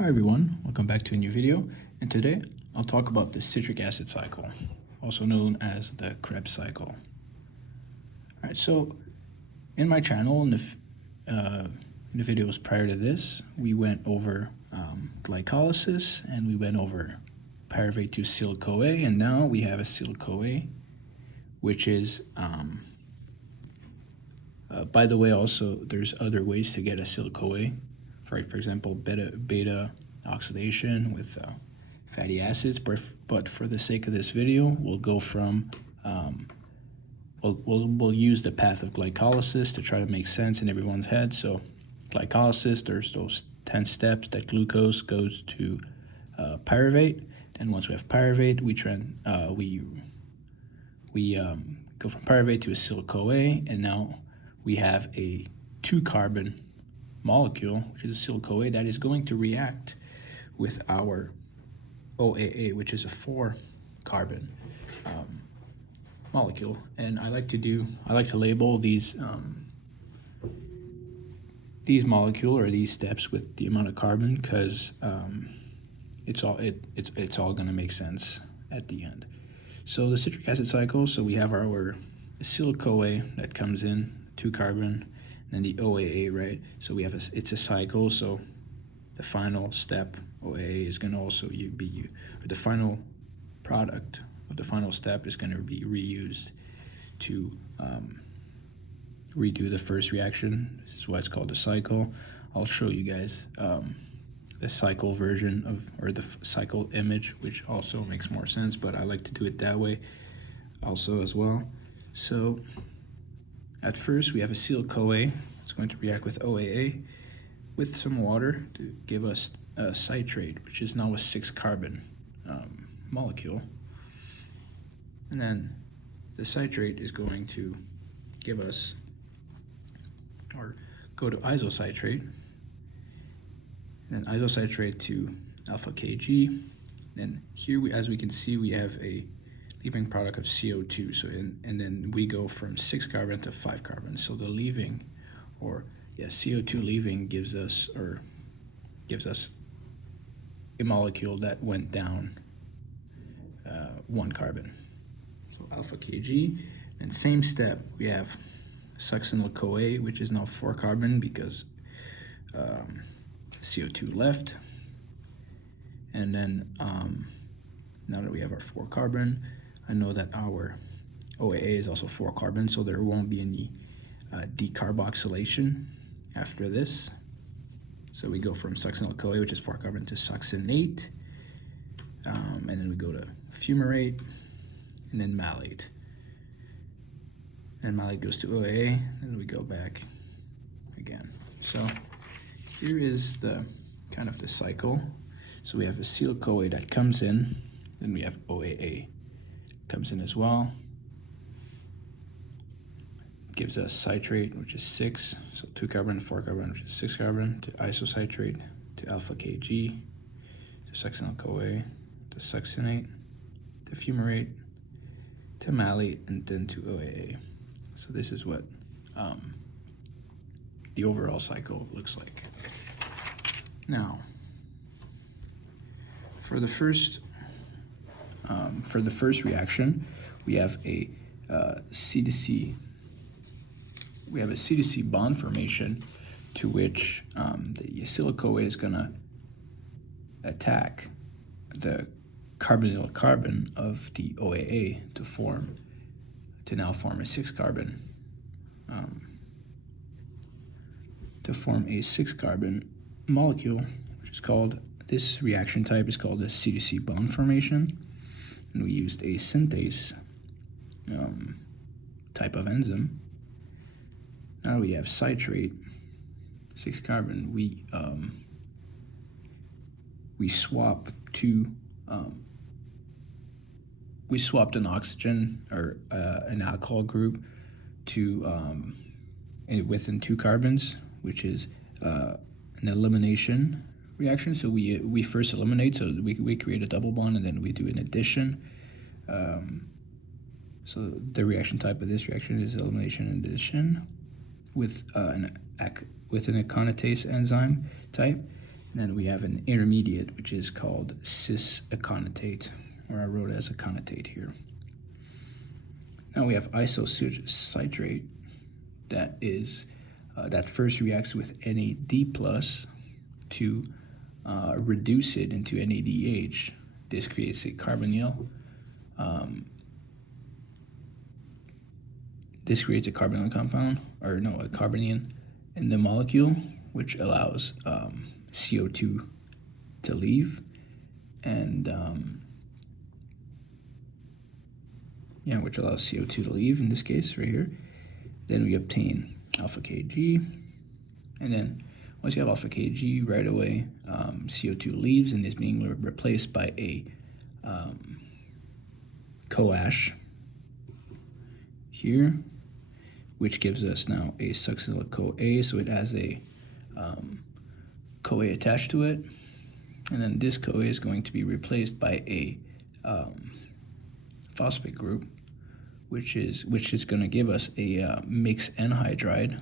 Hi everyone, welcome back to a new video, and today I'll talk about the citric acid cycle, also known as the Krebs cycle. Alright, so in my channel, in the videos prior to this, we went over glycolysis and we went over pyruvate to acetyl-CoA, and now we have acetyl-CoA, which is, by the way, also there's other ways to get acetyl-CoA. For example, beta oxidation with fatty acids, but for the sake of this video, we'll go from we'll use the path of glycolysis to try to make sense in everyone's head. So glycolysis, there's those 10 steps that glucose goes to pyruvate. Then once we have pyruvate, we go from pyruvate to acetyl-CoA, and now we have a 2-carbon molecule, which is acetyl-CoA, that is going to react with our OAA, which is a 4-carbon molecule. And I like to label these molecule or these steps with the amount of carbon, because it's all going to make sense at the end. So the citric acid cycle. So we have our acetyl-CoA that comes in 2-carbon. And the OAA, right? So we have it's a cycle. So the final step, OAA, is going to also the final product of the final step is going to be reused to redo the first reaction. This is why it's called a cycle. I'll show you guys the cycle version or the cycle image, which also makes more sense, but I like to do it that way also as well. So at first, we have acetyl-CoA. It's going to react with OAA with some water to give us citrate, which is now a 6-carbon molecule. And then the citrate is going to give us, or go to isocitrate, and then isocitrate to alpha Kg. And here, as we can see, we have a leaving product of CO2. So and then we go from 6-carbon to 5-carbon. So the leaving, CO2 leaving gives us a molecule that went down 1 carbon. So alpha Kg. And same step, we have succinyl-CoA, which is now 4-carbon because CO2 left. And then now that we have our 4-carbon, I know that our OAA is also 4-carbon, so there won't be any decarboxylation after this. So we go from succinyl-CoA, which is 4-carbon, to succinate, and then we go to fumarate, and then malate. And malate goes to OAA, and we go back again. So here is the kind of the cycle. So we have acetyl-CoA that comes in, then we have OAA comes in as well. Gives us citrate, which is 6, so 2-carbon, 4-carbon, which is 6-carbon, to isocitrate, to alpha Kg, to succinyl-CoA, to succinate, to fumarate, to malate, and then to OAA. So this is what the overall cycle looks like. Now, for the first reaction, we have a C to C. We have a C to C bond formation, to which the acetyl-CoA is going to attack the carbonyl carbon of the OAA to now form a 6-carbon molecule, which is called, this reaction type is called the C to C bond formation. And we used a synthase type of enzyme. Now we have citrate, 6-carbon. We swapped an oxygen or an alcohol group to within 2 carbons, which is an elimination reaction. So we first eliminate, so we create a double bond, and then we do an addition. So the reaction type of this reaction is elimination and addition with an aconitase enzyme type. And then we have an intermediate, which is called cis-aconitate, or I wrote it as aconitate here. Now we have isocitrate, that is that first reacts with NAD plus to reduce it into NADH. This creates a carbonyl. This creates a carbonyl compound, or no, a carbanion in the molecule, which allows CO2 to leave, and which allows CO2 to leave in this case right here. Then we obtain alpha Kg, and then once you have alpha Kg, right away CO2 leaves and is being replaced by a CoAsh here, which gives us now a succinyl-CoA, so it has a CoA attached to it, and then this CoA is going to be replaced by a phosphate group, which is going to give us a mixed anhydride,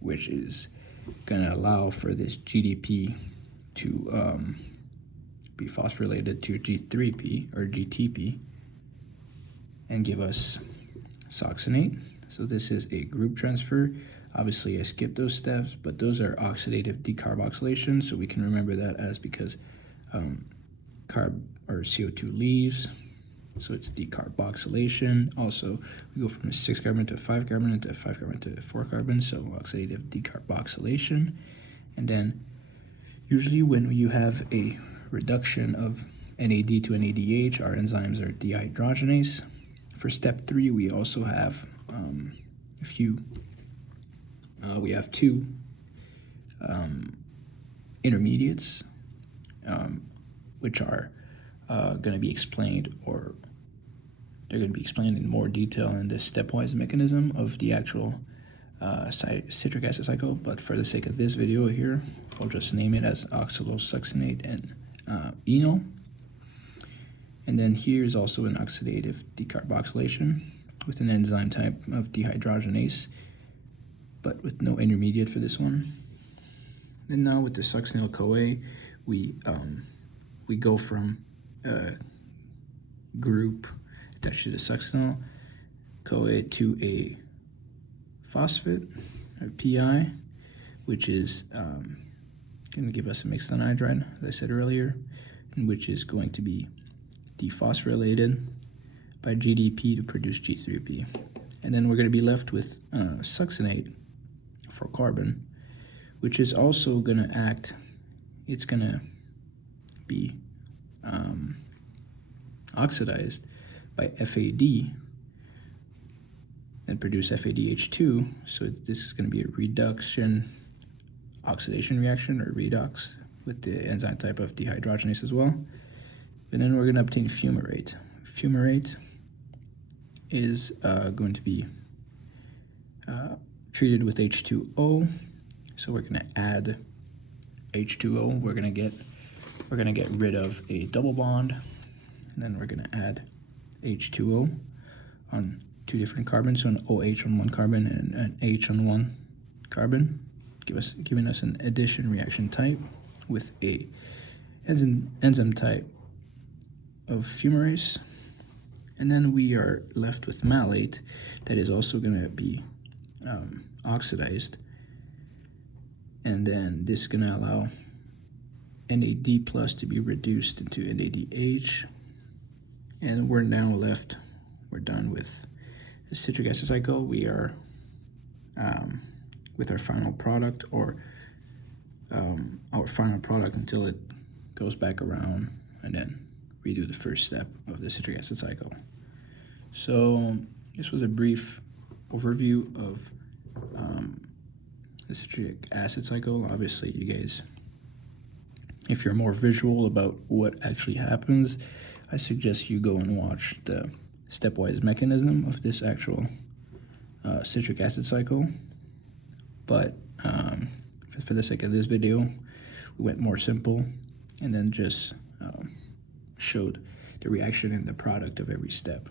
which is going to allow for this GDP to be phosphorylated to G3P or GTP and give us succinate. So this is a group transfer. Obviously I skipped those steps, but those are oxidative decarboxylation, so we can remember that as because CO2 leaves, so it's decarboxylation. Also, we go from a 6 carbon to 5 carbon into 5 carbon to 4 carbon, so oxidative decarboxylation. And then usually when you have a reduction of NAD to NADH, our enzymes are dehydrogenase. For step 3, we also have we have two intermediates, which are going to be explained, or they're going to be explained in more detail in the stepwise mechanism of the actual citric acid cycle. But for the sake of this video here, I'll just name it as oxalosuccinate and enol. And then here is also an oxidative decarboxylation with an enzyme type of dehydrogenase, but with no intermediate for this one. And now with the succinyl-CoA, we go from a group attached to the succinyl-CoA to a phosphate, or PI, which is going to give us a mixed anhydride, as I said earlier, and which is going to be dephosphorylated by GDP to produce G3P. And then we're going to be left with succinate for carbon, which is also going to act, it's going to be oxidized by FAD and produce FADH2. So this is going to be a reduction oxidation reaction, or redox, with the enzyme type of dehydrogenase as well. And then we're going to obtain fumarate. Fumarate is going to be treated with H2O. So we're going to add H2O. We're going to get rid of a double bond, and then we're going to add H2O on 2 different carbons, so an OH on 1 carbon and an H on 1 carbon, giving us an addition reaction type with a enzyme type of fumarase. And then we are left with malate that is also going to be oxidized, and then this is going to allow NAD plus to be reduced into NADH, and we're done with the citric acid cycle. We are with our final product, or our final product until it goes back around, and then redo the first step of the citric acid cycle. So this was a brief overview of the citric acid cycle. Obviously, you guys, if you're more visual about what actually happens, I suggest you go and watch the stepwise mechanism of this actual citric acid cycle. But for the sake of this video, we went more simple and then just showed the reaction and the product of every step.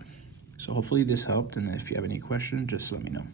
So hopefully this helped, and if you have any questions, just let me know.